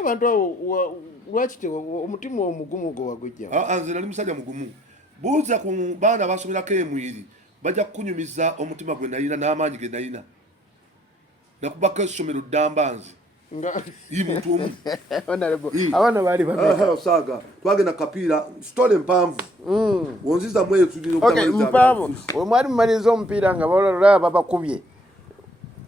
abantu lwaki omutima omugumu gwe wagujja? Nze nali musajja mugumu. Buuza ku baana basomerako emwiri bajja kukunyumiza omutima gwe nalina n'amaanyi ge nalina. Nakubako essomero damba nze. Muntu omu. Abaana baali Osaaga twagenda kapiira sitole mpanvu. Wonziza mweyo tulina okutamaliza. Mpanvu. Mwali mumaliriza omupiira nga balala babakubye.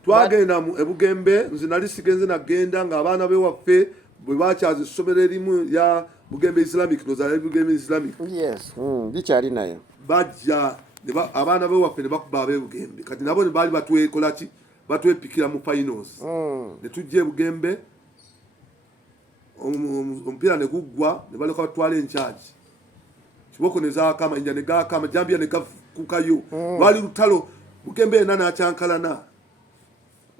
Twagenda mu Ebugembe nze nali sigenze nagenda ng'abaana bewaffe bwe bakyaza essomero erimu ya Bugembe Islamic nozala Bugembe Islamic. Yes. Bikyali nayo. Bajja abaana bewaffe ne bakuba ab'Ebugembe kati nabo ne baali batwekola ki batwepikira mu finals. Ne tujja Bugembe omupiira ne guggwa ne baleka batwala encharge. Kiboko ne zaakama enja ne gaakama Jambia ne gafukukayo. Lwali lutalo Bugembe n'akyankalana.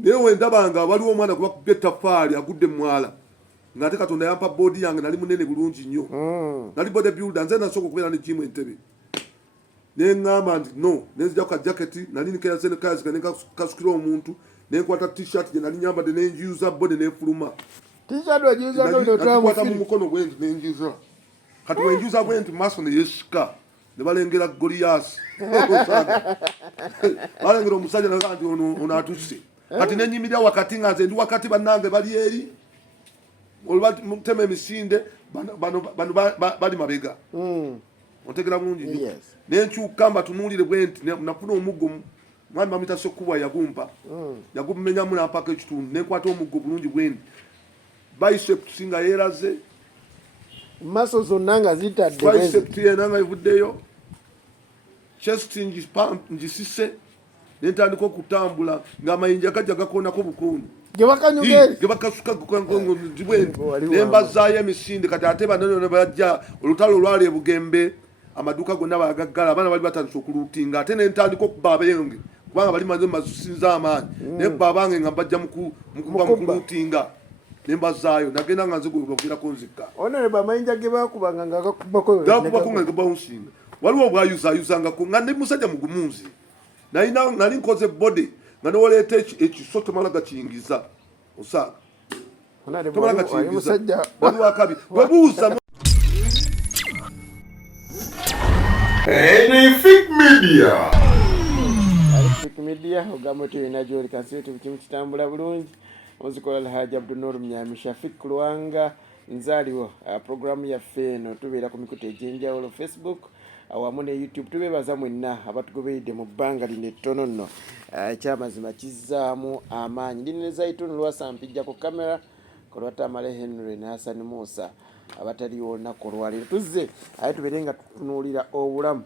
Newe ndabanga waliwo omwana kuba kubye tafaali agudde mwala. Ngate Katonda yampa body yange nali munene bulungi nnyo. Nali body builder nze nasoko okubeera ne gym Entebbe. Ne ngamba nti no, nenzija ku jacket nali nikera zene kazi kanenga kasukira omuntu, ne nkwata t-shirt je nali nyambadde ne njiuza body ne fuluma. T-shirt wajiuza ndo twamu mu mukono gwendi ne njiuza. Kati wenjuza gwendi maso ne yeshika. Ne balengera Goliath. Balengera omusajja nakandi ono atuse. Kati nenyimirira wakati nga nze ndi wakati bannange bali eri olwati muteme emisinde bano bali mabega. Ontegera bulungi. Yes. Nenkyuka mbatunulire bwenti nafuna omuggo mwami bamita sokubwa yagumpa. Yagummenyamu n'ampaka ekitundu nenkwata omuggo bulungi bwenti. Bicep tusinga yeraze. Maso zonna nga zitadde. Bicep tuyena evuddeyo. Chest njisise. Nentandika okutambula ng'amayinja gajja gakoonako bukuuni. Ge bakasuka nembazaayo emisinde kati ate banano ne bajja olutalo olwali e Bugembe amaduuka gonna bagaggala abaana bali batandise okuluutinga ate nentandika okuba abenge kubanga bali maze masinza amaanyi nebba abange nga mbajja mukuba mukuluutinga nembazaayo nagenda nga nze gwebagerako nzikka Honourable amayinja ge bakubanga nga gakubako nga gebawunsinga waliwo obwayuzaayuzangako nga ndi musajja mugumunzi nali nkoze body nga noleeta ekiso tomala gakiyingiza osaaga tomala gakiyingiza waliwo akabi webuuza Fik Media ogamba tulina gy'oli kaseti kimu kitambula bulungi onzikola Alhaji Abdunnoor Mnyamisha Fik Luwanga nzaaliwo programu yaffe eno tubeera ku mikutu egy'enjawulo Facebook awamu ne YouTube tubeebaza mwenna abatugoberedde mu bbanga lino ettono nno ekyamazima kizzaamu amaanyi ndi ne Zaitun Lwasa mpijja ku kamera kolwatamale Henry ne Hassan Musa abataliwo olunaku olwaleero tuzze aye tubeere nga tutunuulira obulamu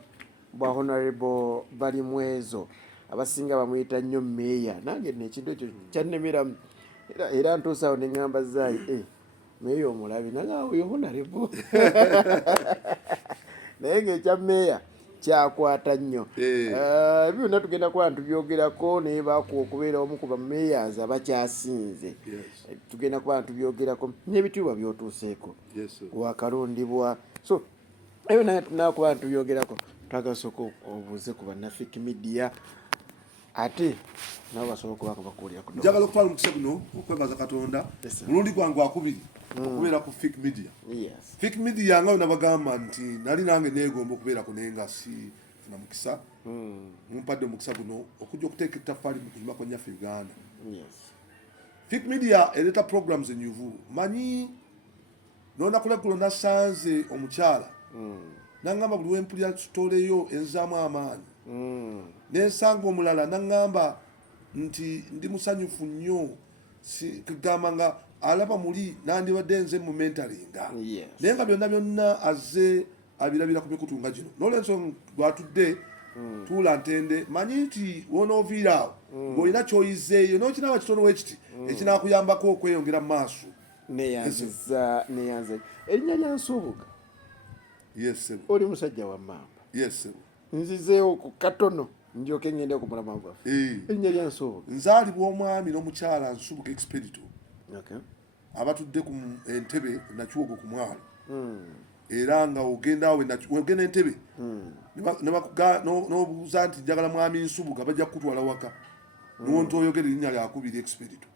bwa Honourable Balimwezo abasinga bamuyita nnyo meeya nange nekintu ekyo kyannemeramu era ntuusaawo ne ŋŋamba zaayi meeya omulabi nange Honourable naye ng'ekya meeya kyakwata nnyo ebyo byonna tugenda kuba ntubyogerako naye baakuwa okubeera omu ku bameeyers abakyasinze tugenda kuba ntubyogerako n'ebitiibwa by'otuuseeko wakalondibwa so ebyo naye tunakuba ntubyogerako twagasoka obuuze ku bannafik media ate nabo basobola okuba nga bakuwulira ku njagala okutwala omukisa guno okwebaza Katonda mulundi gwange wakubiri okubeera ku Fik Media. Fik Media nga nabagamba nti nali nange neegomba okubeerako naye nga sifuna mukisa mumpadde omukisa guno okujja okuteeka ettaffaali mu kuzima kwa nnyaffe Uganda. Fik Media ereeta programs enyuvu manyi n'olunaku lweggulo nasanze omukyala nangamba buli wempulira tutoleyo enzaamu amaanyi nensanga omulala nangamba nti ndi musanyufu nnyo kugamba nga alaba muli nandibadde nze mu mentalinga naye nga byonna azze abirabira ku mikutu nga gino n'olwensonga lwatudde tuula ntende manyi nti wonooviira awo ng'olina kyoyizeeyo n'okinaaba kitono wekiti ekinakuyambako okweyongera mu maaso neyanziza erinnya lya Nsubuga oli musajja wa Mamba nzizeewo ku katono njoke ngende ku mulama gwaffe erinnya lya Nsubuga nzaalibwa omwami n'omukyala Nsubuga Expedito abatudde ku Entebbe Nakiwogo ku mwalo era nga ogenda Entebbe n'obuuza nti njagala mwami Nsubuga bajja kukutwala waka niwo ntoyogera erinnya lyakubiri Expedito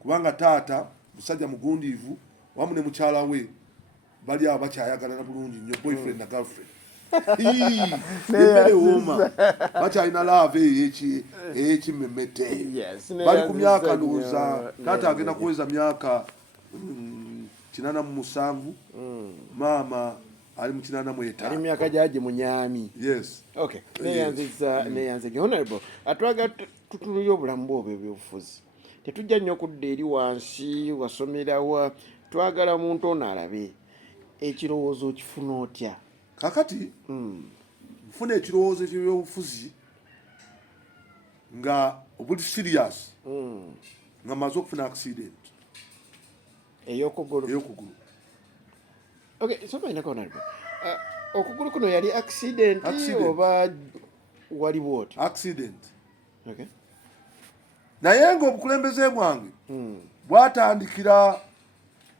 kubanga taata musajja mugundiivu wamu ne mukyala we bali abo bakyayagalana bulungi nnyo boyfriend na girlfriend emmere wooma bakyalina laava ey'ekimmemmete bali ku myaka ndowooza taata agenda kuweza myaka 87 maama ali mu 85 ali myaka gyaje munyami. Yes. Okay. Neyanziza Honourable atwaga tutunuye obulamu bwobwo ebyobufuzi tetujja nnyo kudda eri wansi wasomerawa twagala muntu ono alabe ekirowoozo okifuna otya kakati nfuna ekirowoozo ekyebyobufuzi nga obuli serious nga maze okufuna accident ey'okugulu. Okay, so mayina Honourable okugulu kuno yali accident oba wali bwoti? Accident. Okay. Naye ng'obukulembeze bwange bwatandikira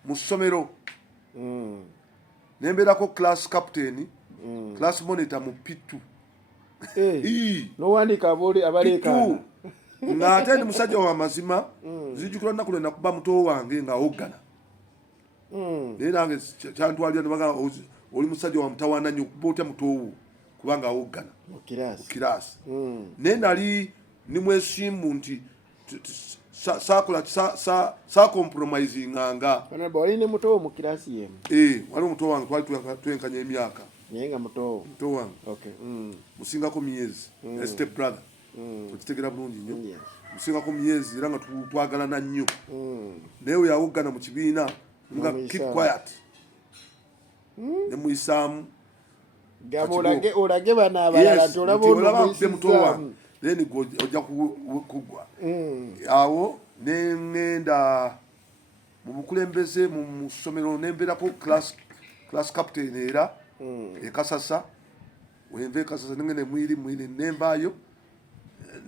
mu ssomero nembeerako class captain class monitor mu P2 nowandiika abaleekaana ng'ate ndi musajja wa mazima zijjukira nnaku lwe nakuba muto wange ng'awoggana naye nange kyantwalira nebaga oli musajja wa mutawaana nnyo kuba otya mutowo kubanga awoggana mu kiraasi naye nali nimwesimbu nti compromisinganga wali ne mutowo mu kiraasi yemu wali muto wange twali twenkanya emyaka naye nga muto wange musingako myezi step brother okitegera bulungi nnyo musingako myezi era nga twagalana nnyo naye we yawoggana mu kibiina nga keep quiet nemuyisaamu olage bano abalala nti olaba muto wange then ojja kugwa awo nengenda mu bukulembeze mu ssomero nembeerako class captain era ekasasa wenva ekasasa nengenda mwiri nembaayo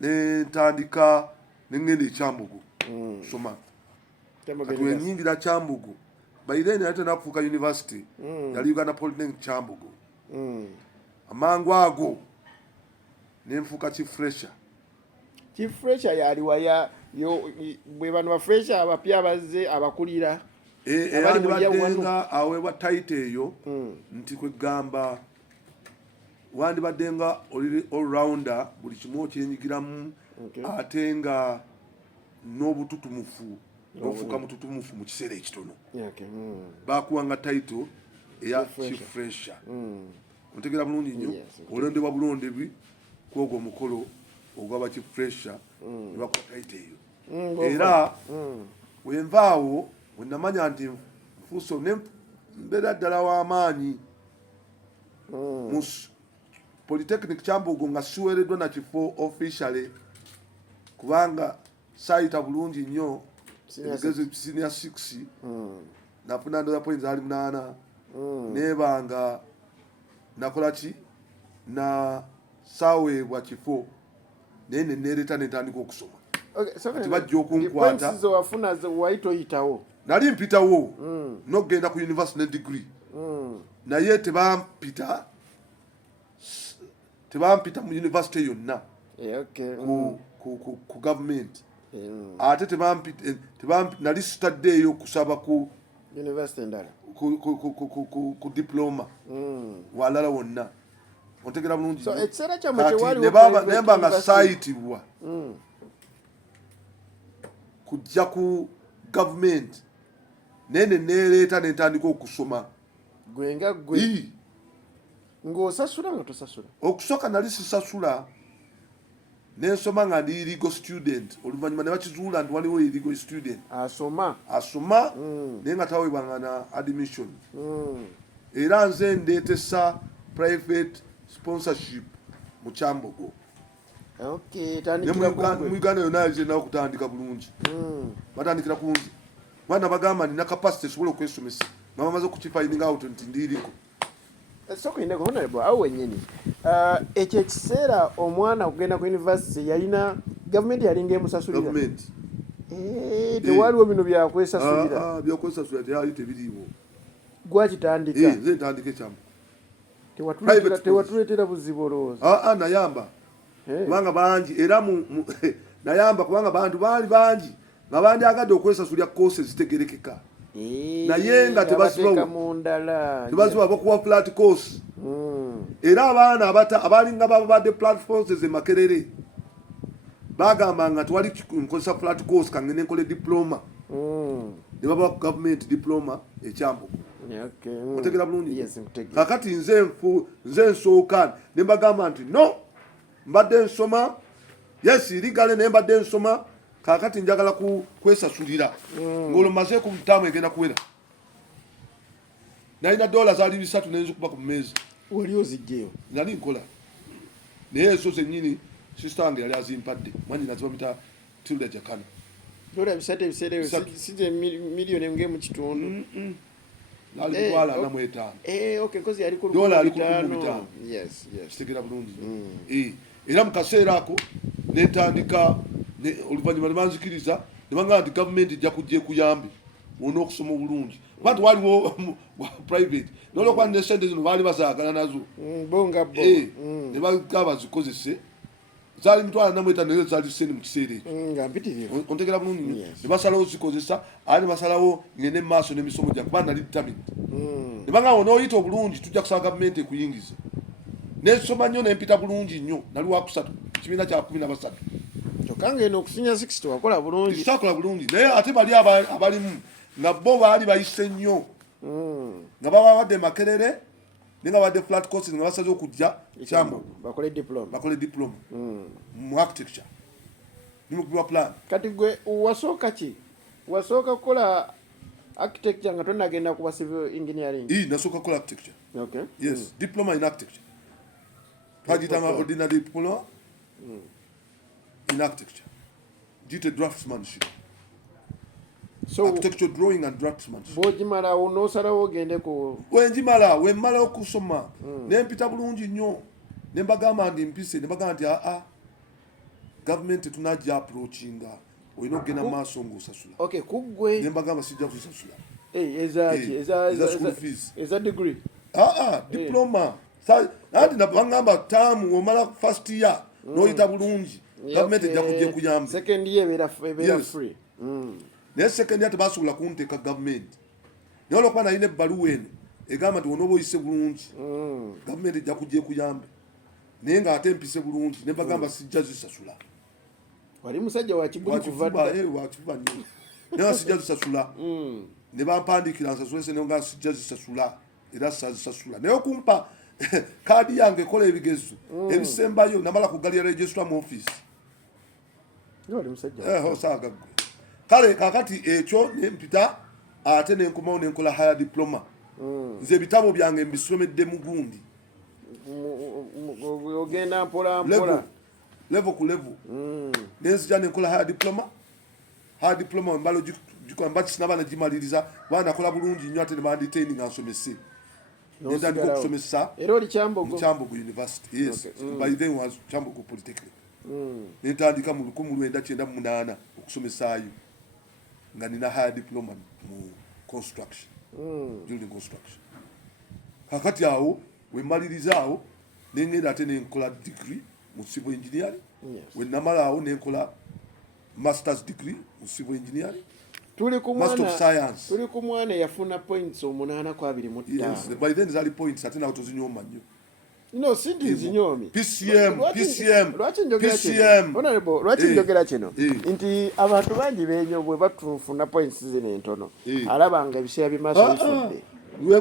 nentandika nengenda ekyambugu soma kati wenyingira kyambugu baireni ate nakufuuka university yali Uganda Polytechnic kyambugu amangu ago nenfuuka kifresha yaliwa bwe bano bafresha abapya abazze abakulira wandibaddenga aweebwa taito eyo nti kwegamba wandibaddenga oli allrounder buli kimu okyenyigiramu ate nga n'obututumufu ofuuka mututumufu mu kiseera ekitono bakuwanga taito eya kifresha ontegera bulungi nnyo olondebwa bulondebwi kwogwo omukolo ogw'abakifresha ne bakuwa taito eyo era wenvaawo wenamanya nti nfuuso nembeera ddala w'amaanyi mu Polytechnic Kyambogo nga siweereddwa na kifo officially kubanga saayita bulungi nnyo ebigezi senior 6 nafuna ndoza points ali 8 nebanga nakola ki na saaweebwa kifo naye neneereta netandika okusoma kati bajja okunkwata nali mpitawo nokugenda ku university ne degree naye tebampita mu university yonna ku government ate nali sitaddeeyo kusaba ku university ndala ku diploma walala wonna ontegera bulungi nemba nga saayitibwa kujja ku government naye neneereeta nentandika okusoma gwenga ng'osasula nga tosasula okusooka nali sisasula nensoma nga ndi legal student oluvannyuma ne bakizuula nti waliwo legal student asoma naye nga taweebwanga na admission era nze ndeetesa private sponsorship mu Kyambogo mu Uganda yonna yalina okutandika bulungi batandikira ku nze bana bagamba nina capacity esobola okwesomesa nga bamaze okukifinding out nti ndiiriko sokuindeko Honourable awo wennyini ekyo ekiseera omwana okugenda ku university yalina gavumenti yalinga emusasulira tewaliwo bino byakwesasulira byakwesasulira teyali tebiriiwo gwakitandika nze ntandika ekyambo tewatuleetera buzibu olowooza nayamba kubanga bangi era nayamba kubanga bantu baali bangi nga bandyagadde okwesasulira koose zitegerekeka naye nga tebazibawa bakuwa flat course. Era abaana abalinga babadde platforms Makerere bagamba nga twali nkozesa flat course kangene nkole diploma ne baba government diploma ekyambugo. Otegera bulungi? Kakati nze nsooka ne mbagamba nti no, mbadde nsoma, yes ligale ne mbadde nsoma, kakati njagala kwesasulira ngolo maze ku mtamu egenda kuwera. Nalina dollars ali 3 nenzo kuba ku meza. Wali ozijjeyo? Nali nkola. Naye ezo zennyini sister wange yali azimpadde. Mwanyi naziba mita Tilda Jakana. Dola bisate bisereyo sije milioni nge mu kitundu. Nali kwala na mwetano. Okay, kozi yali ku dola ali ku 5. Yes. Tegera bulungi. Era mukaseera ako netandika oluvannyuma ne banzikiriza ne bangamba nti gavumenti ejja kujja ekuyambe olina okusoma obulungi. Bantu waliwo private nolokuba ne sente zino baali bazaagala nazo ne bagaba zikozese zaali mitwalo na mweta naye zaali sente mu kiseera ekyo. Ontegera bulungi. Ne basalawo zikozesa ali basalawo ngende mu maaso n'emisomo gya kuba nali determined. Ne bangamba onooyita obulungi tujja kusaba gavumenti ekuyingiza. Nesoma nnyo nempita bulungi nnyo nali wa kusatu kibiina kya 13. Kyokka eno okusinya 60 wakola bulungi. Takola bulungi naye ate bali abalimu nga bo baali bayise nnyo nga babadde Makerere nga badde flat course nga basaze okujja Kyambo bakole diploma mu architecture ni mu plan. Kati gwe wasooka kukola architecture nga tonagenda kuba civil engineering? Nasooka kukola architecture. Okay. Yes, diploma in architecture. Twagiyita ordinary diploma in architecture. Did a draftsmanship. So architecture drawing and draftsmanship. Bojimala onosalawo ogende ku wenjimala wemmala okusoma nempita bulungi nnyo ne mbagamba ndi mpise ne bagamba nti gavumenti tunajja approachinga olina okugenda maaso ng'osasula. Okay, kuggwe ne mbagamba sijja kusasula. Eza degree? Diploma. Ati nabangamba tamu omala first year noyita bulungi gavumenti ejja kujja ekuyamba. Second year ebeera free. Naye second year tebasobola kunteeka gavumenti. Naye olwokuba nalina ebbaluwa eno egamba nti onooba oyise bulungi gavumenti ejja kujja ekuyambe. Naye ng'ate mpise bulungi ne bagamba sijja zisasula. Wali musajja wakibuli kuva nnyo. Naye sijja zisasula. Ne bampandiikira nsasule se nga sijja zisasula era sazisasula. Naye okumpa kaadi yange ekola ebigezo ebisembayo namala kugalira registra mu office. Wali musajja. Osaaga gwe. Kale kakati ekyo nempita ate nenkomawo nenkola higher diploma. Nze ebitabo byange mbisomedde mu gundi. Ogenda mpola level ku level. Nenzija nenkola higher diploma mbalo gikola mbati sinaba nagimaliriza bwana nakola bulungi nnyo ate ne banditaining ansomese. Nendandika okusomesa era oli Kyambogo? Kyambogo University. Yes. By then was Kyambogo Polytechnic. Nentandika mu 1998 okusomesaayo nga nina higher diploma mu construction. Building construction. Kakati awo wemaliriza awo nengenda ate nenkola degree mu civil engineering. We namala awo nenkola master's degree mu civil engineering. Tuli ku mwana yafuna points 825. Yes, by then zali points ate nawo tozinyoma nnyo. No, sindi zinyomi. PCM. Honourable, lwaki njogera kino? Nti abantu bangi benyo bwe batufuna points zino entono. Alabanga ebiseera bimaaso bifudde.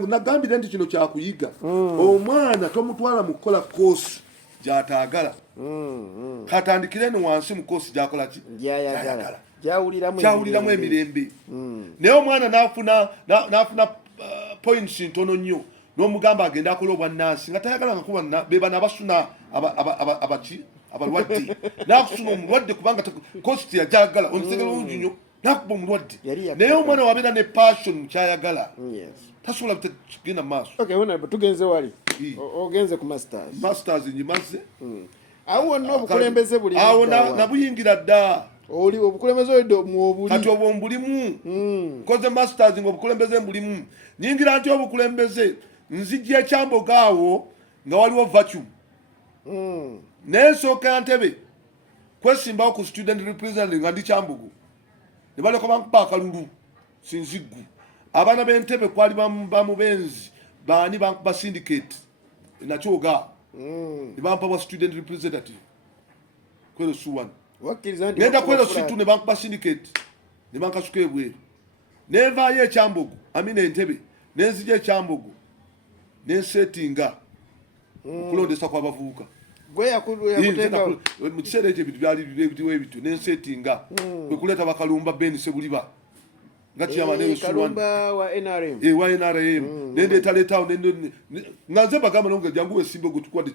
Nagambira nti kino kyakuyiga. Omwana tomutwala mu kukola course gy'ataagala. Katandikire no wansi mu course gy'akola ki? Gy'ayagala. Gyawuliramu emirembe. Naye omwana n'afuna points ntono nnyo. N'omugamba agenda akola obwannansi nga tayagala nga kuba beba nabasuna abalwadde n'akusuna omulwadde kubanga kosti yajagala omusegala olungi nnyo n'akuba omulwadde naye omwana wabeera ne passion mukyayagala tasobola kugenda maaso. Tugenze wali ogenze ku masters nyimaze awo wonna obukulembeze buli awo nabuyingira dda oli obukulembeze oyo mwobuli kati obwo mbulimu koze masters ng'obukulembeze mbulimu nyingira nti obukulembeze nzijja ekyambogo awo nga waliwo vacuum nensooka ntebe kwesimbawo ku student representative nga ndi Kyambogo ne baleka bankuba akalulu sinziggu abana b'entebe kwali bamubenzi bani ba syndicate nakyoga nibampa wa student representative kwero suwan ngenda kwero situ ne bankuba syndicate ne bankasuka ebweru nenvaayo ekyambogo amina entebe nenzija ekyambogo nensetinga okulondesa kw'abavubuka mu kiseera ekyo ebintu byali bitiwo ebityo nensetinga kwekuleeta bakalumba Ben Sebuliba nga wa NRM nendeetaleetawo nga nze bagamba nonga jangu wesimbe gwe tukwade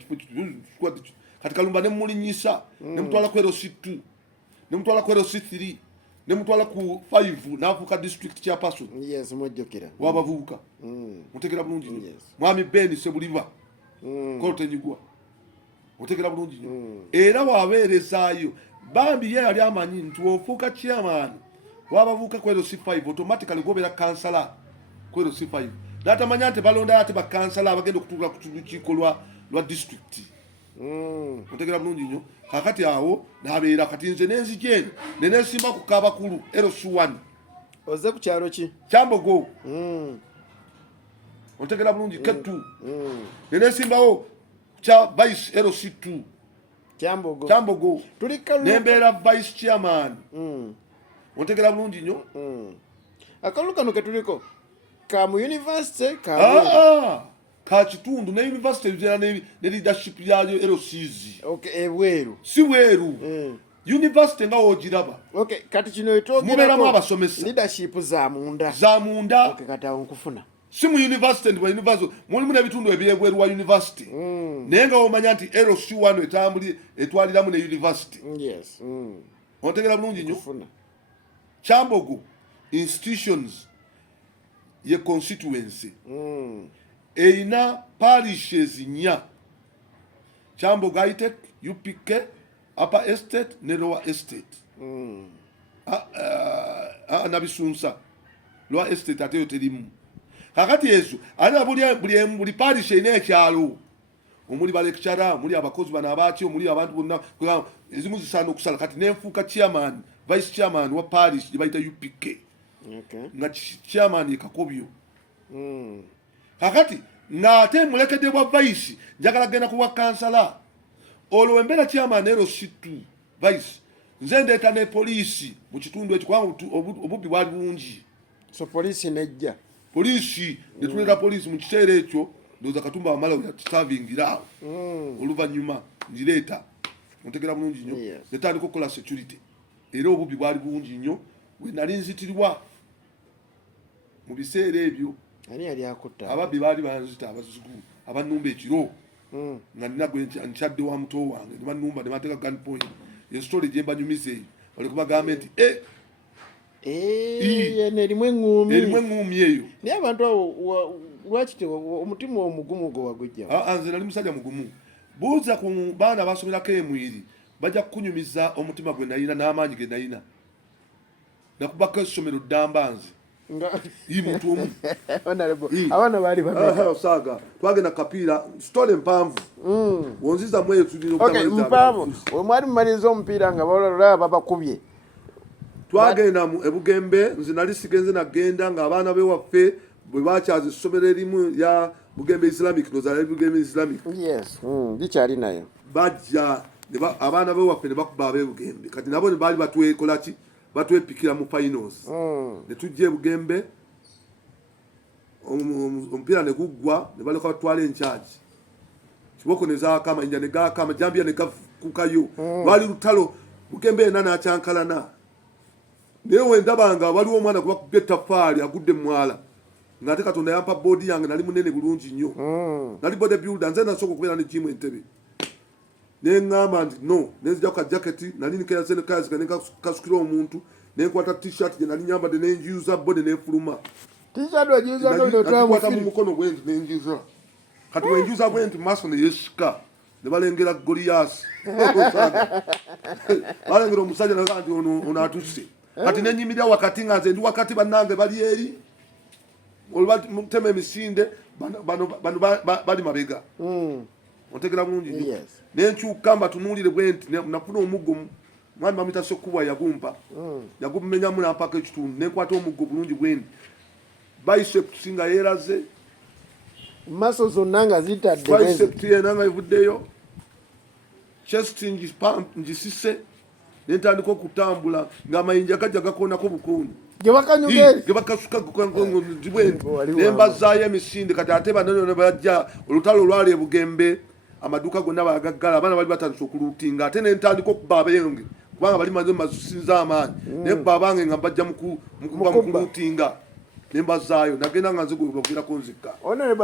kati kalumba nemulinyisa nemutwala ku RC2 nemutwala ku RC3 nemutwala ku 5 n'afuuka district chairperson w'abavubuka muteekera bulungi mwami Ben Sebuliba kolotenyigwa muteekera bulungi era wabeerezaayo bambi ye yali amanyi nti ofuuka chairman wabavuka kwero C5 automatically gobera kansala kwero C5 natamanya nti balonda ate bakansala abagenda okutuula ku lukiiko lwa district mutegera bulungi nnyo kakati awo nabeera kati nze nenzijeni nenesimba ku kabakulu LC1 oze ku kyalo ki Kyambogo mutegera bulungi Ketu nenesimbawo kya vice LC2 Kyambogo nembeera vice chairman otegera bulungi nnyo akalulu kano ketuliko ka mu university ka kitundu ne university bizera ne leadership yayo LCs ebweru si bweru university nga wogiraba kati kino mubeeramu abasomesa leadership za munda kati awo nkufuna si mu university ndi university mulimu n'ebitundu ebyebweru wa university naye nga womanya nti LC1 etwaliramu ne university otegera bulungi nnyo Kyambogo institutions ye constituency eina parishes nya Kyambogo High-Tech, UPK, Upper Estate ne Lower Estate nabisunsa Lower Estate ate yo terimu kakati ezo ana buli parish ina ekyalo omuli balekchara omuli abakozi bana abaaki omuli abantu bonna ezimu zisana okusala kati nenfuuka chairman vice chairman wa parish jibaita UPK nga chairman ekakobyo kakati ngate mulekede bwa vice njagala genda kuwa kansala olwo embera chairman LC2 vice nze ndeeta ne police mu kitundu ekyo kwanga obubbi bwali bungi so police nejja police netuleta police mu kiseera ekyo ndoza katumba wamala ya serving awo oluvannyuma njireeta mutegera bulungi nnyo netandika okukola security era obubbi bwali bungi nnyo we nali nzitirwa mu biseera ebyo ababbi baali banzita abazigu abanumba ekiro nga nina gwe nkyadde wa muto wange nebanumba nebateeka gun point esitole gye mbanyumiza eyo bali kubagamba nti erimu eŋŋuumi eyo naye abantu awo lwaki omutima omugumu gwe wagujja nze nali musajja mugumu buuza ku baana basomerako emwiri bajja kukunyumiza omutima gwe nalina n'amaanyi ge nalina nakubako essomero damba nze muntu omu abaana baali saaga twagenda kapiira sitole mpanvu wonziza mweyo mpanvu mwali mumaliriza omupiira nga balaba babakubye twagenda mu ebugembe nze nali sigenze nagenda ng'abaana bewaffe bwe bakyaza essomero erimu ya Bugembe Islamic nozala Bugembe Islamic bikyali nayo bajja abaana bewaffe ne bakuba ab'ebugembe kati nabo ne baali batwekola ki batwepikira mu finals ne tujja ebugembe omupiira ne guggwa ne baleka batwala encharge kiboko ne zaakama enja ne gaakama jambia ne gafukukayo lwali lutalo Bugembe yena n'akyankalana naye wendabanga waliwo omwana gwe bakubye ettaffaali agudde mwala ng'ate Katonda yampa boodi yange nali munene bulungi nnyo nali body builder nze nasooka okubeera ne jimu entebe neŋŋamba nti no nenzija ku kajaketi nali nikeyazeka nekasukira omuntu nenkwata t-shirt gye nali nyambadde nenjiyuza body nefuluma kwata mu mukono bwendi nenjiza kati wenjuza bwendi maaso neyesika ne balengera Goliath balengera omusajja naga nti ono atuse kati nenyimirira wakati nga nze ndi wakati bannange bali eri olwatema emisinde bano bali mabega otegera bulungi nenkyuka mbatunuulire bwenti nafuna omuggo mwami bamuyita Sokubwa yagumpa yagumenyamu nampaka ekitundu nenkwata omuggo bulungi bwendi bicep nga yeraze muscles zonna nga zitadde tricep yena nga evuddeyo chest ngisise nentandika okutambula ng'amayinja gajja gakoonako bukuuni gebakasuka nembazaayo emisinde kati ate banone bajja olutalo olwali ebugembe amaduuka gonna bagaggala abaana bali batandise okuluutinga ate nentandika okuba abenge kubanga bali maze mazusinza amaanyi nekuba abange nga mbajja mukuluutinga nembazaayo nagenda nga nzigulubagirako nzikka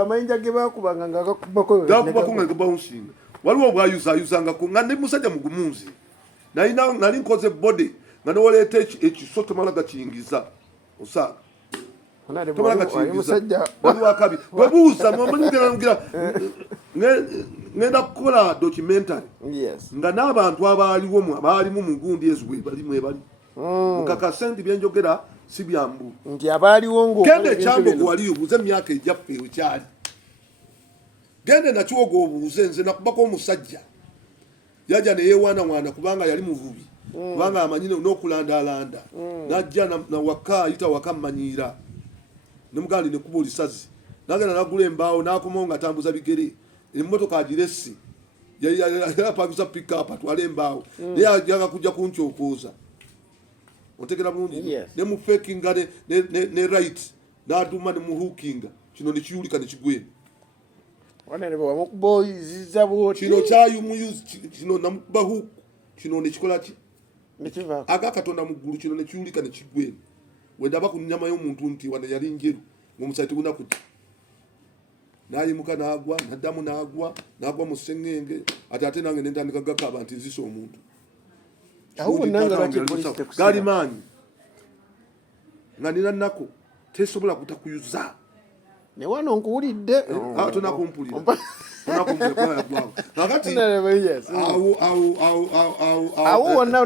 amayinja gebakubanga nga gakubako nga gebawunsinga waliwo obwayuzaayuzangako nga ndi musajja mugumunzi nali nkoze body nga niwoleeta ekiso tomala gakiyingiza osaaga tomala gakiyingiza waliwakabi webuuza mwamanyigira ngenda kukola documentary nga n'abantu abaalimu mu gundi ezo mwebali mukakase nti byenjogera si byambu nti abaaliwo genda ekyambogo wali obuuze emyaka ejjaffe wekyali gende nakyogo obuuze nze nakubako omusajja yajja neyewaanawaana kubanga yali muvubi kubanga amanyi n'okulandaalanda najja nawaka ayita waka mmanyiira nemugali nekuba olisazi nagenda nagula embaawo nakomawo nga atambuza bigere emmotoka agiresi yapangisa pickup atwala embaawo naye ajaga kujja kunkyokooza ontegera bulungi ne mufekinga ne right n'aduma ne muhukinga kino nekiyulika nekigwena kino kyayumuyuzi kino namubahu kino nekikola ki aga katonda mu ggulu kino nekiyulika nekigwena wendaba ku nnyama y'omuntu nti wane yali njeru ng'omusaayi tegunakuti nayimuka n'agwa naddamu n'agwa mu sseŋŋenge ate nange nentandika gakaaba nti nzisa omuntu gaali maanyi nga nina nnako tesobola kutakuyuza newano nkuwulidde tonakumpulira kakati awo wonna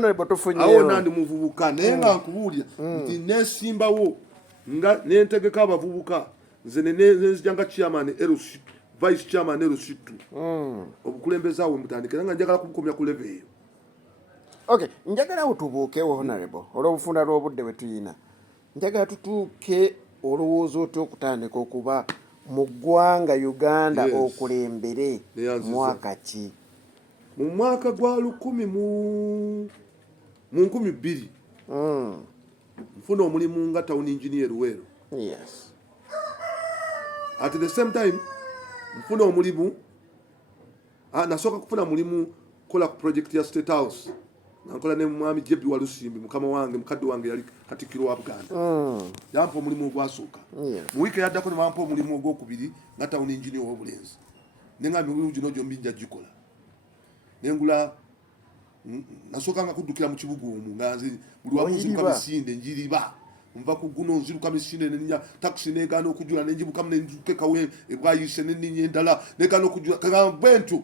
awo nandi muvubuka naye nga nkubuulira nti nesimbawo nga nentegeka abavubuka nze nenzijanga chairman LC vice chairman LC2 obukulembeze awo mutandikira nga njagala kubukomya ku level eyo. Okay, njagala utubuukewo Honourable olw'obufunda lw'obudde bwe tuyina. Njagala tutuuke olowooza otya okutandika okuba mu ggwanga Uganda okulembere mwaka ki? Mu mwaka gwa 2012 nfuna omulimu nga town engineer Luweero. Yes. At the same time nfuna omulimu nasooka kufuna mulimu kola ku project ya State House. Nankola ne mwami Jebi Walusimbi mukama wange mukadde wange yali Katikkiro wa Buganda. Yampa omulimu ogwasooka. Mu wiiki yaddako ne bampa omulimu ogwokubiri nga town engineer w'obulenzi. Nenga miwulu gino gyombi nja gikola. Nengula nasooka nga kuddukira mu kibuga omwo nga nze buli wamu nziruka misinde njiriba. Nva ku guno nziruka misinde nenya taxi negaana okujula nenjibuka nenjukekawe ebwayise neninya endala negaana okujula kanga bwentu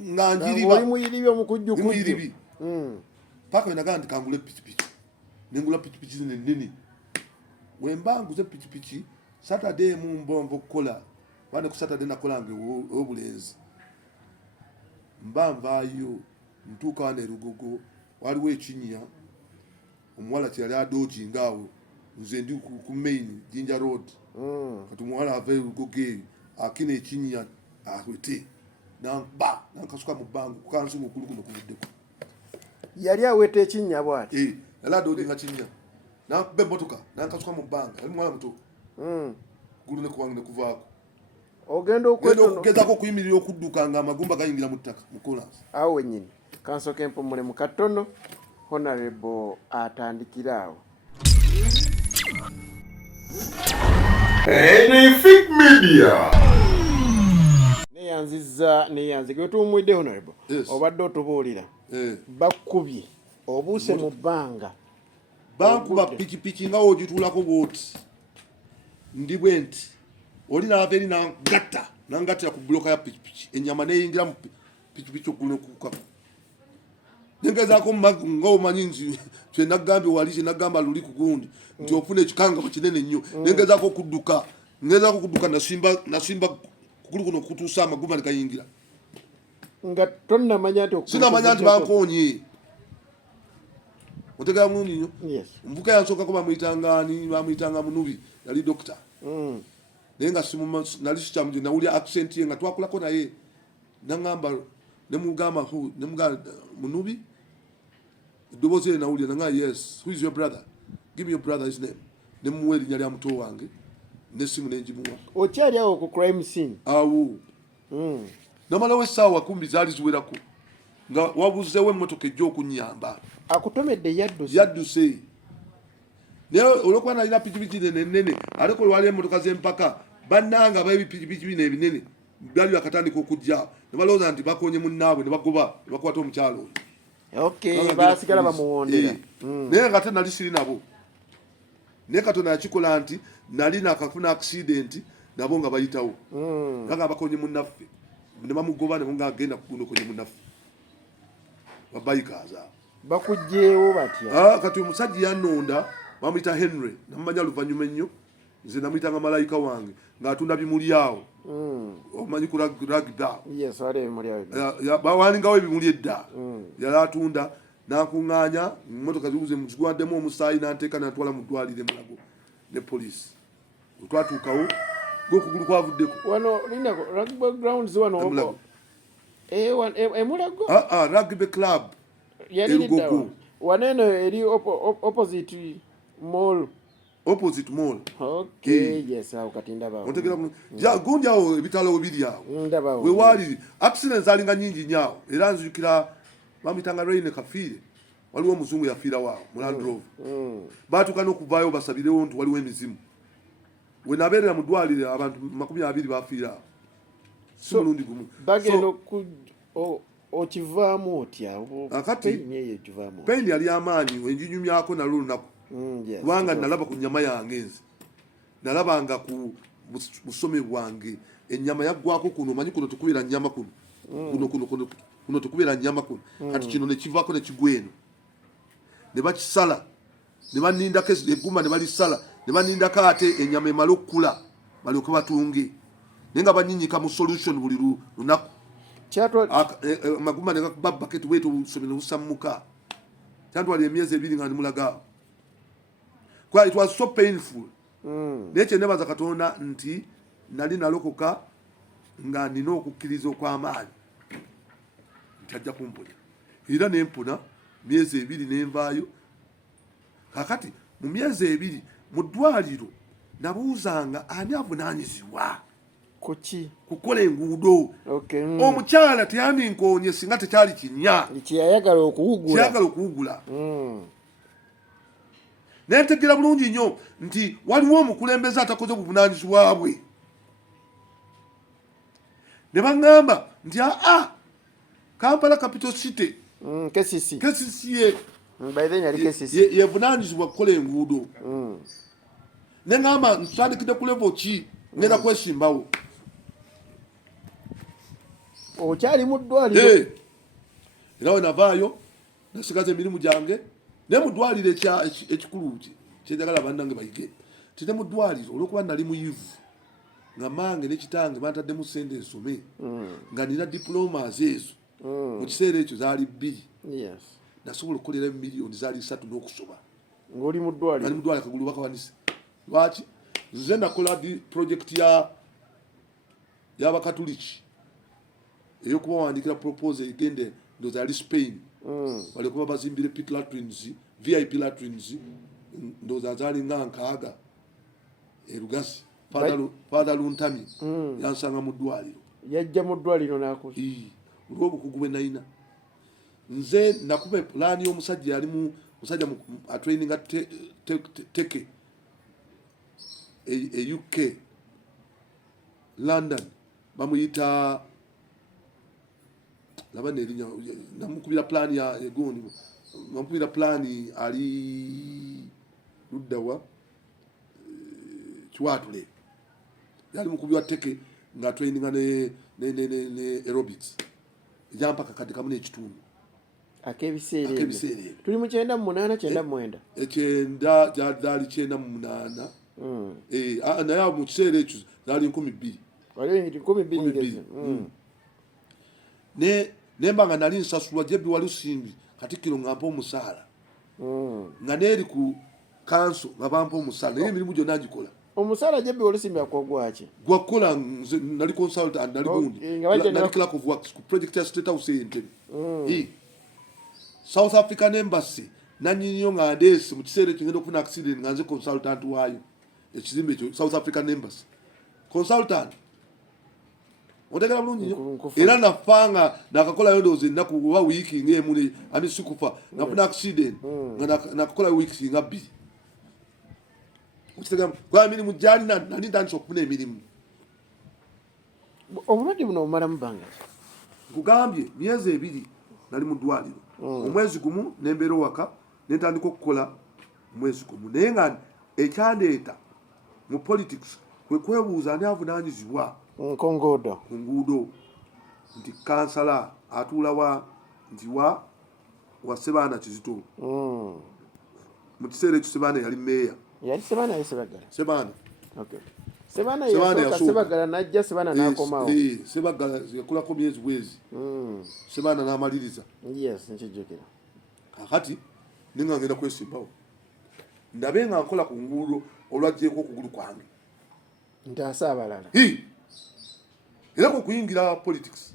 nga njiriba. Oli muyiribi omukujju kujju. Paka wenagaa nti kangule pikipiki. Nengula pikipiki zinenini. Wemba nguze pikipiki Saturday mu mbombo kukola. Wane ku Saturday nakolange obulenzi. Mba nvaayo ntuuka wane Rugogo waliwo ekinnya omuwala kyali adoji ngaawo nze ndi ku main Jinja Road. Kati omuwala ava Rugogo eyo akina ekinnya ahwete namba nankasuka mu bangu kukansi mukulu kuno kuvuddeko. Yali aweta ekinnya bwati. Yali adoji nga kinnya. Nakuba emmotoka nankasuka mu banga yali muwala muto. Gulu ne kuwange ne kuvaako. Ogenda okugezako okuyimirira okudduka nga amagumba gayingira mu ttaka mu kolansi. Awo wennyini kansooke mpumule mu katono Honourable atandikira awo. Enefik Media. Neyanzige otumwidde Honourable. Obadde otubuulira. Bakubye obuuse mu bbanga. Bakuba pikipiki nga ogituulako bwoti. Ndi bwenti. Oli naava eri nangattira ku buloka ya pikipiki. Ennyama neyingira mu pikipiki okugulu nekuuka. Nengezaako ng'omanyi nti kyenagambye wali kyenagamba luli ku gundi nti ofuna ekikanga kinene nnyo. Nengezaako okudduka nasimba kugulu kuno okutuusa amagumba ne gayingira. Nga tonnamanya nti sinamanya nti bankoonye. otegera mulungi nnyo. Yes. Omuvuka yansooka ko bamuyitanga Munubi yali doctor. Naye nga nali sikyamugi nawulya accent ye nga twakulako naye nangamba nemugamba Munubi eddoboozi ye nawulya nanga yes, who is your brother? Give me your brother's name. Nemuwa erinnya lya muto wange nesimu nenjimuwa. Okyali awo ku crime scene? Awo. Namalawo essaawa 10 zaali ziwerako nga wabuzeewo emmotoka ejja okunyamba. Akutomedde yadduse. Naye olwokuba nalina pikipiki nenene aleko lwali emmotoka z'empaka bannanga b'ebipikipiki bino ebinene byali bakatandika okujja ne balowooza nti bakonye munnaabwe ne bagoba ne bakwata omukyalo oyo. Okay, basigala bamuwondera. Naye nga tenali siri nabo. Naye Katonda yakikola nti nali nakafuna accident nabo nga bayitawo. Nga bakonye munnaffe ne bamugoba ne nga agenda kukonye munnaffe. Babayikaza. Bakujjeewo batya? Kati omusajja yannonda bamuyita Henry namumanya luvannyuma ennyo nze namuyitanga malayika wange ng'atunda bimuli awo. Omanyi ku rugby awo. Yes, wali ebimuli awo. Bawalingawo ebimuli edda. Yali atunda n'akuŋŋaanya emmotoka zigwaddemu omusaayi n'anteeka n'atwala mu ddwaliro Mulago ne poliisi. Twatuukawo gw'okugulu kwavuddeko. Wano lindako rugby grounds wano Mulago? Rugby club. Erugogo. Waneno eri opposite mall. Opposite mall. Okay, yes, awo katinda bawo. Ontegera gundi awo ebitalo bibiri awo. Ndabawo. We wali accidents alinga nyingi nyaawo. Era nzijukira bamitanga Raine Kafiire. Waliwo omuzungu yafiira waawo mu Land Rover. Baatuka n'okuvaayo basabirewo nti waliwo emizimu. We nabeerera mu ddwaliro abantu 20 bafiira. Si mulundi gumu. Bagenda okivaamu otya? Akati pain yali amaanyi wenjinyumyako nalwo lunaku. Kubanga nalaba ku nnyama yange nze. Nalabanga ku busome bwange ennyama yaggwako kuno omanyi kuno tukubeera nnyama kuno. Kuno tukubeera nnyama kuno. Kati kino ne kivaako ne kigweno. Ne bakisala. Ne banindako egguma ne balisala. Ne banindako ate ennyama emale okukula. Balyoke batunge. Naye nga banyinyika mu solution buli lunaku. Maguma ne gakuba bucket wetu busome ne busammuka. Kyantwala emyezi 2 nga ndimulaga. Kwa it was so painful. Naye kyenebaza Katonda nti nali nalokoka nga nina okukkiriza okw'amaanyi nti ajja kumponya. Era nempona myezi 2 nenvaayo. Kakati mu myezi 2 mu ddwaliro nabuuzanga ani avunaanyizibwa kuki kukola enguudo. Omukyala teyandinkoonye singa tekyali kinnya kyeyayagala okuwugula. Nentegeera bulungi nnyo nti waliwo omukulembeze atakoze buvunaanyizibwa bwe. Ne baŋŋamba nti Kampala Capital City KCC yevunaanyizibwa kukola enguudo. Ne ŋŋamba ntandikidde ku level ki ngenda kwesimbawo. Okyali mu ddwaliro? Era we navaayo nasigaza emirimu gyange. Ne mu ddwaliro ekikulu kyenjagala bannange bayige nti ne mu ddwaliro olwokuba nali muyivu nga mange ne kitange bantaddemu ssente ensome nga nina diplomas ezo mu kiseera ekyo zaali 2. Nasobola okukolera miliyoni zaali 3 n'okusoba ng'oli mu ddwaliro. Ali mu ddwaliro Kagulu bakawanise. Lwaki? Nze nakola project y'Abakatuliki ey'okubawandiikira proposal egende ndoza yali Spain. Balikuba bazimbire pit latrines, VIP latrines, ndoza zaali nga 6 Lugazi. Father Luntami yansanga mu ddwaliro. Yajja mu ddwaliro n'akola. Olw'obukugu bwe nalina. Nze nakuba pulaani y'omusajja yali musajja atraininga teke UK London bamuyita laba nerinya namukubira plan ya egoni namukubira plan ali luddawa Kiwatule yali mukubira teke nga traininga ne aerobics jampa kakati kamune ekitundu akebiseere tuli mu 98 ekyenda jadali 98 naye mu kiseera ekyo zali 12 wali 12 ne nembanga nali nsasulwa Jebi Walusimbi Katikkiro ngampa omusaala nga neeri ku kanso nga bampa omusala naye emirimu gyonna ngikola. Omusala jebbi olusimbya kwogwaki gwakola nali consultant nali gundi nali clerk of works ku project ya State House Entebbe. South African Embassy nanyinyo nga ndesi mu kiseera kingenda okufuna accident nga nze consultant waayo ekizimbe ekyo South African Embassy consultant otegera bulungi nnyo era nafanga nakakolayo ndowooza ennaku oba wiiki ng'emu ani sikufa nafuna accident nga nakakolayo wiiki nga 2 kwa emirimu gyali nali ntandise okufuna emirimu. Obulwadde buno omalamu bbanga nkugambye myezi 2 nali mu ddwaliro omwezi gumu nembeera waka nentandika okukola omwezi gumu naye nga ekyandeeta mu politics kwe kwebuuza ani avunaanyizibwa ku nguudo nti kansala atuula wa nti wa Sebaana Kizito mu kiseera ekyo Sebaana yali meeya yali Sebaana yasebagala Sebaana Sebaana yasooka Sebagala najja Sebaana n'akomawo Sebagala yakolako myezi bwezi Sebaana n'amaliriza nkijjukira kakati ninga ngenda kwesimbawo ndabe nga nkola ku nguudo olwajjeeko okugulu kwange ntaasa abalala era kuyingira politics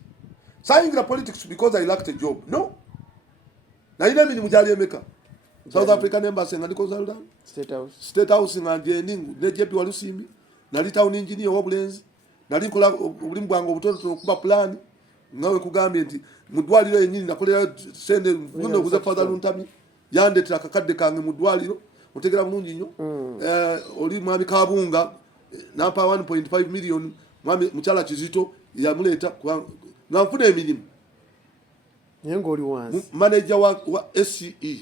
sayingira politics because I lacked a job no nalina emirimu gyali emeka South African Embassy nga ndi consultant State House nga njeningu ne JP Walusimbi nali town engineer w'obulenzi nali nkola obulimu bwange obutonotono okuba plan ngawe kugambye nti mu ddwaliro yennyini nakolera sente muno okuza Father Luntami yandetera akakadde kange mu ddwaliro otegera bulungi nnyo oli mwami Kabunga nampa 1.5 million mwami Mukyala Kizito yamuleeta nga nfuna emirimu naye ng'oli wansi manager wa SCE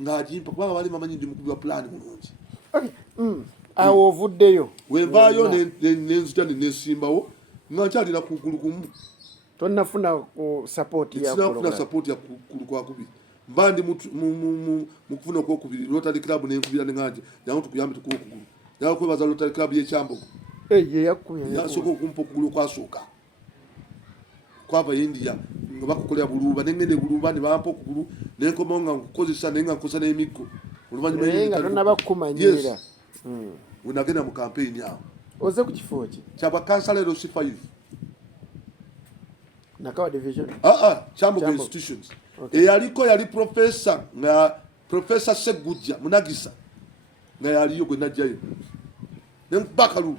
ng'agimpa kubanga bali bamanyi ndi mukubi wa plan bulungi. Awo ovuddeyo wenvaayo nenzita nesimbawo nga nkyalira kugulu kumu tonnafuna support ya kugulu kwakubiri mba ndi mu kufuna okwokubiri Rotary Club nenkubira nenganje yangu tukuyambe tukuwa okugulu yala kwebaza Rotary Club y'ekyambogo yasooka okumpa okugulu okwasooka kwava India nga bakukolera buluuba nengende buluuba ne bampa okugulu nenkomawo nga nkukozesa naye nga nkozesa n'emiggo oluvannyuma nga tonnabakumanyiira wenagenda mu campaign awo oze ku kifo ki kyaba kansala LC5 Nakawa division Kyambogo institutions eyaliko yali professor nga Professor Segujja Munagisa nga yaliyo gwe najjayo nembakalu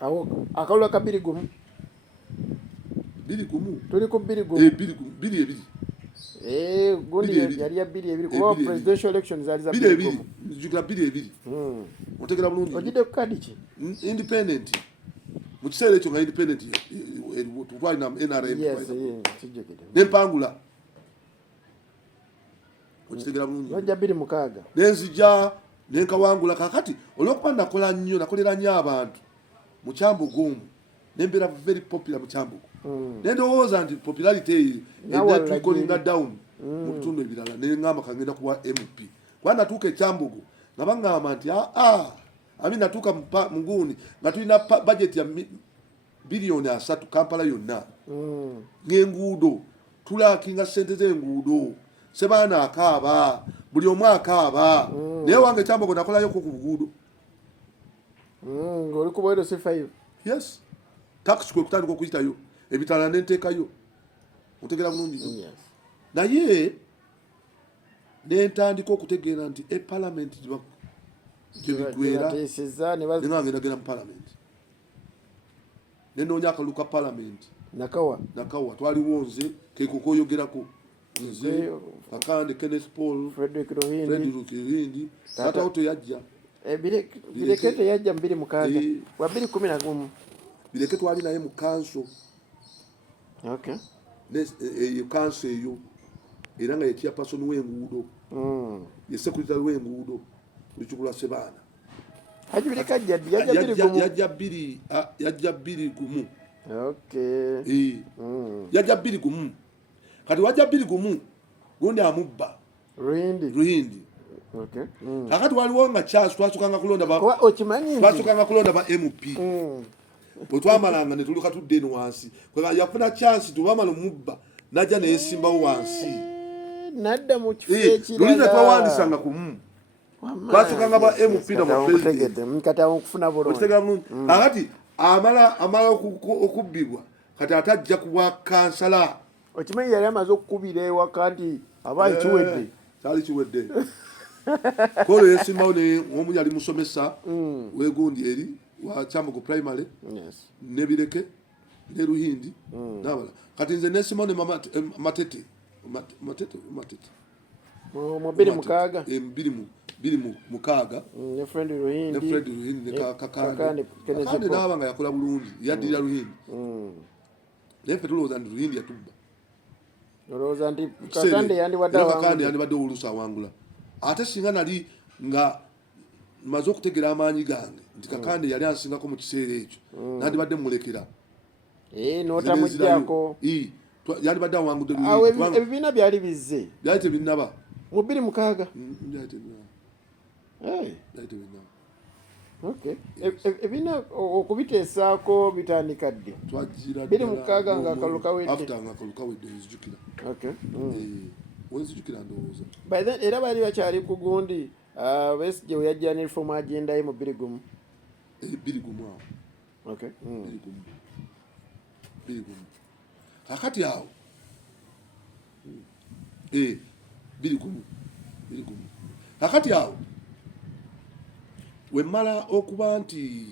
awo akalula ka 2 gumu tuli ku 2 gumu 2 gundi yali ya 2 kuba presidential elections zali za 2 gumu jukira 2 otegera bulungi ojide ku kadi ki independent mu kiseera ekyo nga independent tutwali na NRM nempangula okitegera bulungi ojja 26 nenzija nenkawangula kakati olwokuba nakola nnyo nakolera nnyo abantu mu Kyambogo omwo nembeera very popular mu Kyambogo nendowooza nti popularity tukolinga down mu bitundu ebirala neŋŋamba kangenda kuwa MP kuba natuuka Kyambogo nga baŋŋamba nti ami natuuka muguuni nga tulina budget ya bilioni 3 Kampala yonna ng'enguudo tulakinga ssente z'enguudo Sebaana akaaba buli omu akaaba naye wange Kyambogo nakolayoko ku buguudo ng'oli ku bwero C5 yes tax kwe kutandika okuyitayo ebitala nenteekayo otegera bulungi naye nentandika okutegeera nti eparliament gyebigwera nengagenda mu parliament nenoonya akalulu ka parliament Nakawa twaliwo nze kekoko oyogerako nze Kakande Kenneth Paul Frederick Ruhindi tatawo teyajja bireke teyajja 26 wa 2011 bireke twali naye mu kanso eyo kanso eyo era nga ye chairperson w'enguudo ye secretary w'enguudo lukikulwa Sebaana yajja 2 gumu yajja 2 gumu kati wajja 2 gumu gundi amubba Ruhindi kakati waliwo nga Charles twasukanga kulonda ba MP bwetwamalanga netuluka tudde eno wansi yafuna chance tubamala omubba najja neyesimbawo wansi nadda mu kifo ekirala luli ne twawandisanga kumu twasukanga ba MP na ba president kata okufuna bulungi akati amala okubbibwa kati atajja kuwa kansala okimanyi yali amaze okukubira ewaka nti abayi kiwedde kyali kiwedde kolo yesimbawo omu yali musomesa wegundi eri wa Kyambogo primary nebireke ne Ruhindi nabala kati nze nesimbawo ne matete mubiri mukaaga biri mukaaga ne friend Ruhindi ne kakande naba nga yakola bulungi yaddira Ruhindi naye ffe tulowooza nti Ruhindi yatubba olowooza nti kakande yandibadde oluusi awangula ate singa nali nga maze okutegera amaanyi gange nti kakande yali ansingako mu kiseera ekyo nandibadde mulekera notamujjako yandibadde awangudde ebibiina byali bizze byali tebinnaba mu 26 ebina okubiteesaako bitandika ddi 26 nga akalulu kawedde nzijukira wenzijukira ndowooza by then era bali bakyali ku gundi Besigye weyajja ne reform agenda ye mu 21 awo kakati awo 21 kakati awo wemmala okuba nti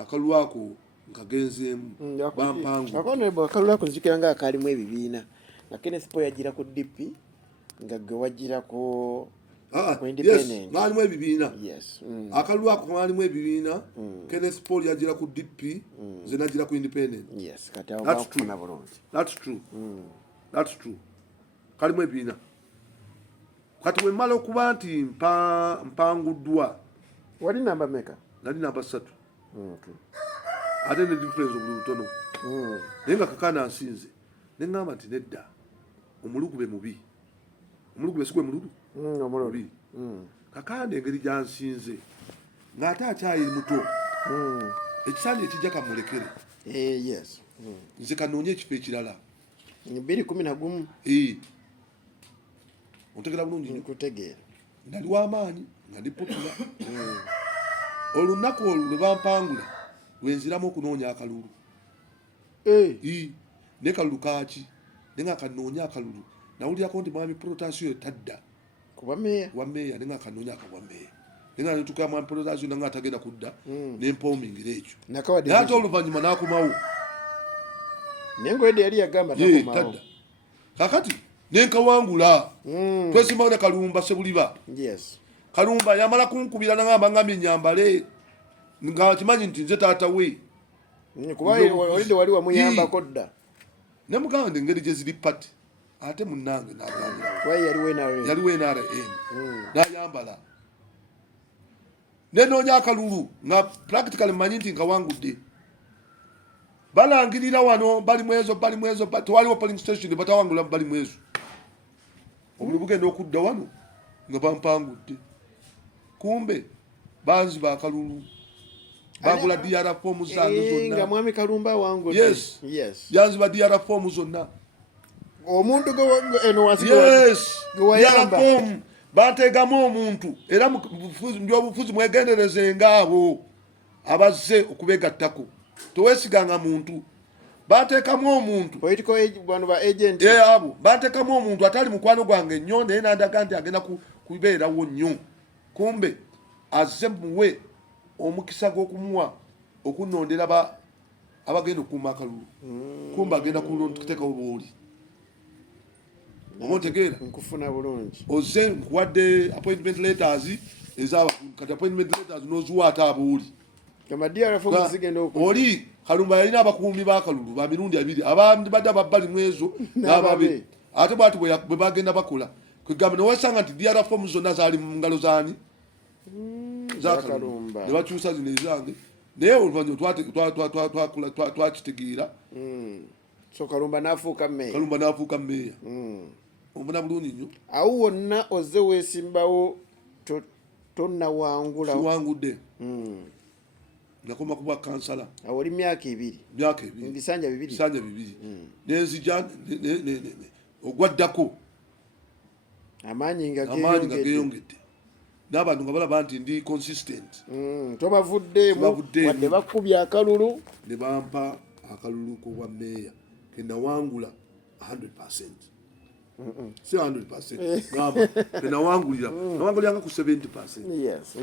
akalulu ako nkagenzeemu bampangu akalulu ako nzijukira nga akalimu ebibiina nga Kenneth Paul yagira ku DP nga gwe wagira ku independent ngalimu ebibiina akalulu ako ngalimu ebibiina Kenneth Paul yagira ku DP nze nagira ku independent that's true kalimu ebibiina kati wemmala okuba nti mpanguddwa wali namba meka nali namba 3 ate ne difference obutono naye nga kakana nsinze neŋŋamba nti nedda omulugube mubi omulugube sigwe mubi kakande engeri gyansinze ng'ate akyali muto ekisaani ekijja kamulekere nze kanoonye ekifo ekirala 2011 ontegera bulungi nkutegeera nali w'amaanyi nga ndi popula olunaku olwo lwe bampangula lwenziramu okunoonya akalulu ne kalulu kaaki ne nga kanoonya akalulu nawulirako nti mwami protasiyo tadda kuba meya ne nga kanoonya akabwa meya ne nga netukaa mwami protasiyo nanga atagenda kudda nempoomingira ekyo naye ate oluvannyuma n'akomawo nengoyedde yali yagamba tadda kakati nenkawangula twesimbawo ne Kalumba Sebuliba Kalumba yamala kunkubira nangamba ngamye nyambale nga kimanyi nti nze taata we kuba olinde wali wamuyambako dda ne mugamba nti engeri gye ziri pati ate munnange n'agambira kuba yali WNRM n'ayambala nenoonya akalulu nga practically mmanyi nti nkawangudde balangirira wano Balimwezo tewaliwo polling station batawangula Balimwezo obuli bugenda okudda wano nga bampangudde kumbe banzi bakalulu bagula DR form zange zonna nga mwami Kalumba wangu yes yanzi ba DR form zonna omuntu eno wasi DR form bategamu omuntu era mbyobufuzi mwegendereze ngabo abazze okubegattako towesiganga muntu batekamu omuntu political bano ba agent abo batekamu omuntu atali mukwano gwange nnyo naye nandaga nti agenda kubeerawo nnyo kumbe azze muwe omukisa gw'okumuwa okunondera abagenda okukuuma akalulu kumbe agenda kuteekawo booli omontegeera nkufuna bulungi ozze nkuwadde appointment letters kati appointment letters n'oziwa ate abooli oli Kalumba yalina abakuumi b'akalulu ba mirundi 2 abandibadde aba Balimwezo n'ababe ate bwati bwe bagenda bakola kwegamba newesanga nti DR form zonna zaali mu ngalo zaani zakalumba ne bakyusa zino ezange naye oluvannyuma twakitegeera so Kalumba n'afuuka mmeeya omuna bulungi nnyo awo wonna ozze weesimbawo tonnawangula kiwangudde nakoma kuba kansala awoli myaka 2 bisanja 2 nenzija ogwaddako amaanyi nga geeyongedde n'abantu nga balaba nti ndi consistent tobavuddeemu wadde bakubya akalulu ne bampa akalulu kobwa meeya kendawangula 100%. Si 100%. Nawanguliranga ku 70%. Yes.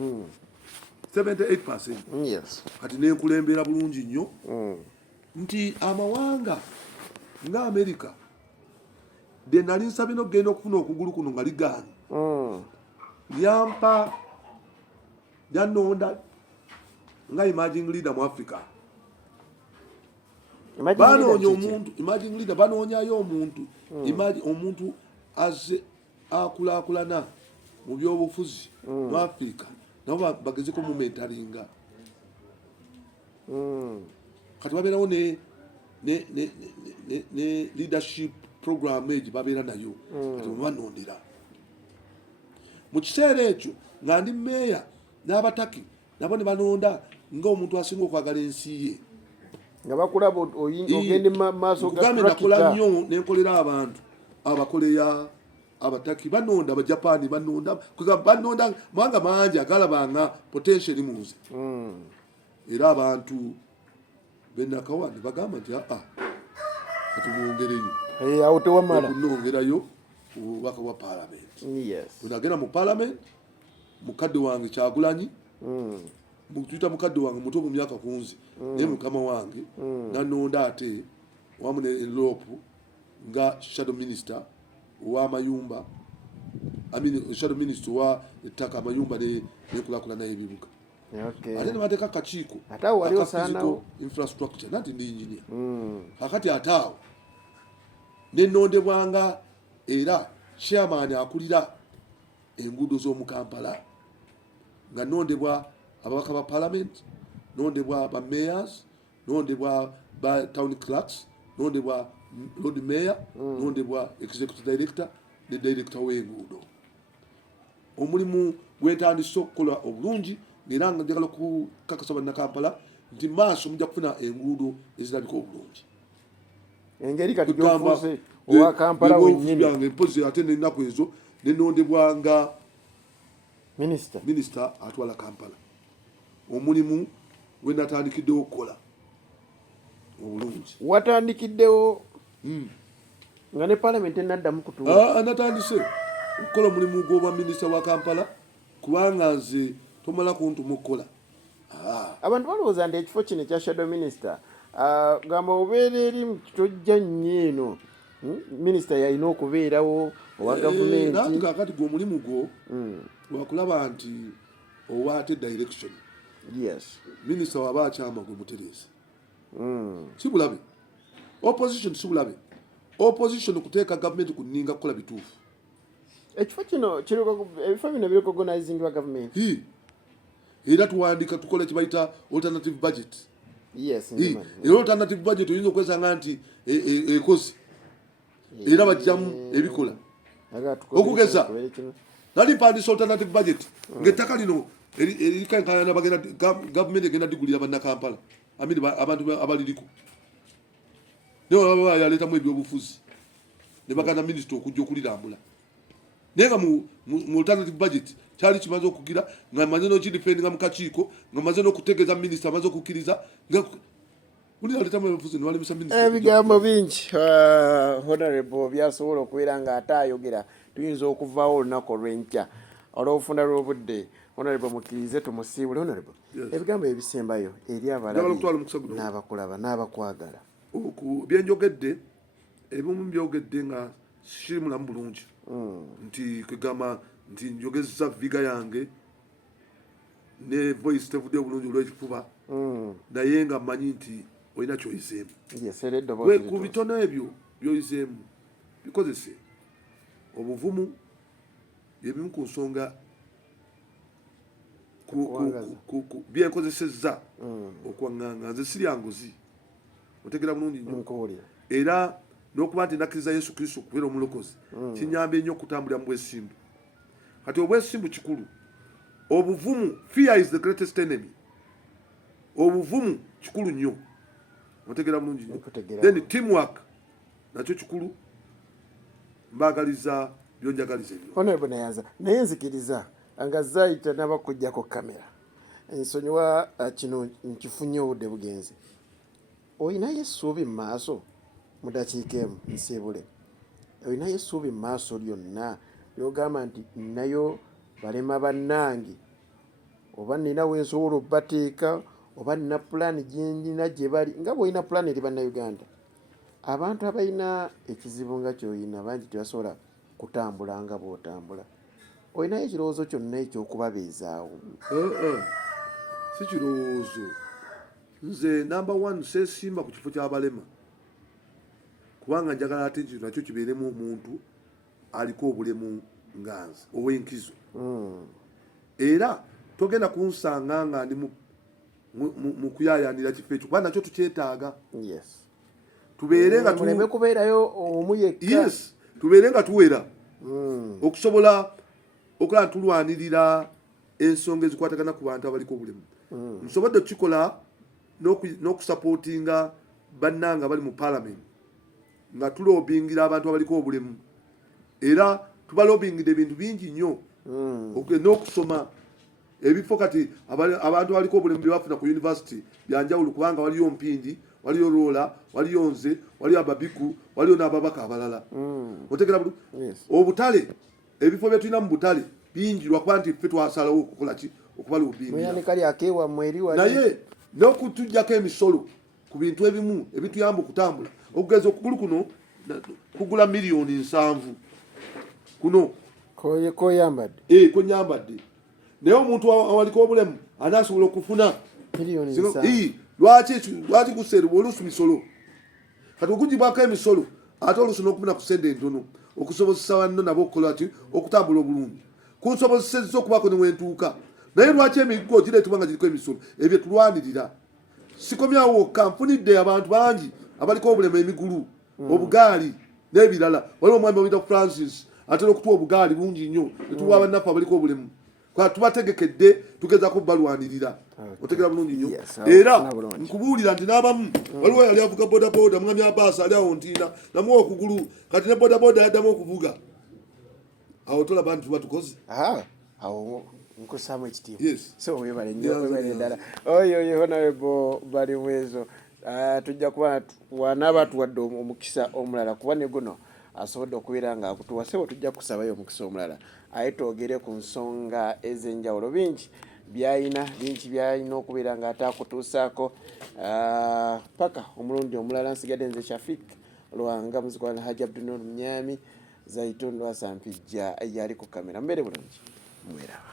78%. Yes. Kati nenkulembera bulungi nnyo nti amawanga nga America de nali nsabye n'okugenda okufuna okugulu kuno nga ligaanye lyampa lyanonda nga emerging leader mu Africa. Banoonya omuntu emerging leader, banoonyayo omuntu omuntu aze akulaakulana mu byobufuzi mu Africa nabo bagezeko mu mentalinga. Kati babeerawo ne leadership program egi babeera nayo kati banondera mu kiseera ekyo nga ndi meeya n'abataki nabo ne banonda ng'omuntu asinga okwagala ensi ye nga bakulaba ogende maaso kugambe nakola nnyo nenkolera abantu abakoleya abataki banonda abajapani banonda mawanga mangi agalabanga potential munze era abantu benakawa ne bagamba nti katumwongereyo awo tewamala kunongerayo obubaka bwa parliament. Bwenagenda mu parliament mukadde wange Kyagulanyi mutuyita mukadde wange muto mu myaka kunzi naye mukama wange nanonda ate wamu ne Europe nga shadow minister w'amayumba shadow minister wa ettaka amayumba n'enkulaakulana y'ebibuga. Ate ne bateeka akakiiko physical infrastructure nati ndi engineer kakati ate awo nenondebwanga era chairman akulira enguudo z'omu Kampala nga nondebwa ababaka ba parliament, nondebwa ba mayors, nondebwa ba town clerks, nondebwa lord mayor, nondebwa executive director ne director w'enguudo. Omulimu gwentandise okukola obulungi era nga njagala okukakasa bannakampala nti maaso mujja kufuna enguudo ezirabika obulungi. Engeri kati gy'ofuuse owa Kampala wennyini mpozi ate n'ennaku ezo nenondebwanga minisita atwala Kampala. Omulimu gwe natandikiddewo okukola obulungi. Watandikiddewo nga ne parliament enaddamu kutuula? Natandise okukola omulimu gw'obwa minisita wa Kampala kubanga nze tomala kuntuma okukola. Abantu balowooza nti ekifo kino ekya shadow minister gamba obeera eri mu kitojja nnyo eno minisita yalina okubeerawo owa gavumenti. Nanti kakati gwe omulimu gwo wakulaba nti owaate direction. Yes. Minisita waba akyama gwe mutereeza. Si bulabe. Opposition si bulabe. Opposition kuteeka gavumenti ku nninga kukola bituufu. Ekifo kino ebifo bino birecognizingwa gavumenti. Era tuwandika tukola kibayita alternative budget. Yes. Era alternative budget oyinza okwesanga nti ekozi era bajjamu ebikola okugeza nali mpandisa alternative budget ng'ettaka lino erikankana bagenda gavumenti egenda digulira bannakampala abantu abaliriko naye yaleetamu ebyobufuzi ne baganda minisita okujja okulirambula naye nga mu alternative budget kyali kimaze okugira nga maze n'okidifendinga mu kakiiko nga maze n'okutegeeza minisita amaze okukkiriza ebigambo bingi Honourable byasobola okubeera nga ate ayogera tuyinza okuvaawo olunaku olw'enkya olw'obufunda lw'obudde. Honourable mukkirize tumusiibule. Honourable ebigambo ebisembayo eri abalabi n'abakulaba n'abakwagala. Byenjogedde ebimu byogedde nga siri mulamu bulungi nti kwegamba nti njogezza viga yange ne voice tevudde bulungi olw'ekifuba naye nga mmanyi nti olina kyoyizeemu. Ku bitono ebyo byoyizeemu bikozese obuvumu byebimu ku nsonga byenkozesezza okwaŋŋanga. Nze sirya nguzi otegera bulungi nnyo era n'okuba nti nakkiriza Yesu Kristo okubeera omulokozi kinyambye nnyo okutambulira mu bwesimbu. Kati obwesimbu kikulu. Obuvumu, fear is the greatest enemy. obuvumu kikulu nnyo otegera bulungi then teamwork nakyo kikulu mbagaliza byonjagaliza nnyo Honourable Nayanza naye nzikiriza nga Zaita n'abakujjako kamera ensonyiwa kino nkifunye obudde bugenze olinayo essuubi mu maaso mu dakiika emu nsiibule olinayo essuubi mu maaso lyonna lyogamba nti nnayo balema bannange oba ninawo ensobola obbateeka oba nina pulaani gyenina gye bali nga bw'olina pulaani eri bannayuganda abantu abalina ekizibu nga ky'olina bangi tebasobola kutambula nga bw'otambula olinayo ekirowoozo kyonna ekyokubabeezaawo si kirowoozo nze number one seesimba ku kifo ky'abalema kubanga njagala ate ekyo nakyo kibeeremu omuntu aliko obulemu nga nze ow'enkizo era togenda kunsanga nga ndi mu kuyaayaanira kifo ekyo kuba nakyo tukyetaaga tubeere nga muleme kubeerayo omu yekka yes tubeere nga tuwera okusobola okulaba tulwanirira ensonga ezikwatagana ku bantu abaliko obulemu nsobodde okukikola n'okusapootinga bannanga bali mu palamenti nga tulobingira abantu abaliko obulemu era tubalobingidde ebintu bingi nnyo n'okusoma ebifo kati abantu abaliko obulemu byebafuna ku yunivasite byanjawulo kubanga waliyo Mpindi waliyo Rola waliyo nze waliyo Ababiku waliyo n'ababaka abalala otegera obutale ebifo byetulina mu butale bingi lwakuba nti ffe twasalawo okukola ki okubalobingira naye n'okutujjako emisolo ku bintu ebimu ebituyamba okutambula okugeza okugulu kuno kugula $7,000,000 kuno konyambadde naye omuntu awaliko obulemu anasobola okufuna lwaki kuseeruba oluusi misolo kati okugibwako emisolo ate oluusi n'okufuna ku sente entono okusobozesa banno nabo okukola ki okutambula obulungi kunsobozesezza okubako newentuuka naye lwaki emiggo gireetebwa nga giriko emisolo ebyo tulwanirira sikomyawo wokka nfunidde abantu bangi abaliko obulemu emigulu obugaali n'ebirala waliwo omwami omuyita Francis atera okutuwa obugaali bungi nnyo netuwa bannaffe abaliko obulemu tubategekedde tugezaako balwanirira otegera bulungi nnyo era nkubuulira nti n'abamu waliwo yali avuga bodaboda mwami Abaasa ali awo ntiina namuwa okugulu kati ne bodaboda yaddamu okuvuga awo tolaba nti tuba tukoze awo nkusaamu ekitiibwa so webale nnyo webale ddala oyo Honourable Balimwezo tujja kuba wanaaba tuwadde omukisa omulala kuba ne guno asobodde okubeera nga akutuwase bwe tujja kusabayo omukisa omulala aye twogere ku nsonga ez'enjawulo bingi byalina okubeera nga ate akutuusaako paka omulundi omulala nsigadde nze Shafik Lwanga muzikwala Hajji Abdunur Mnyami Zaitun Lwasampijja yali ku kamera mbeere bulungi mwera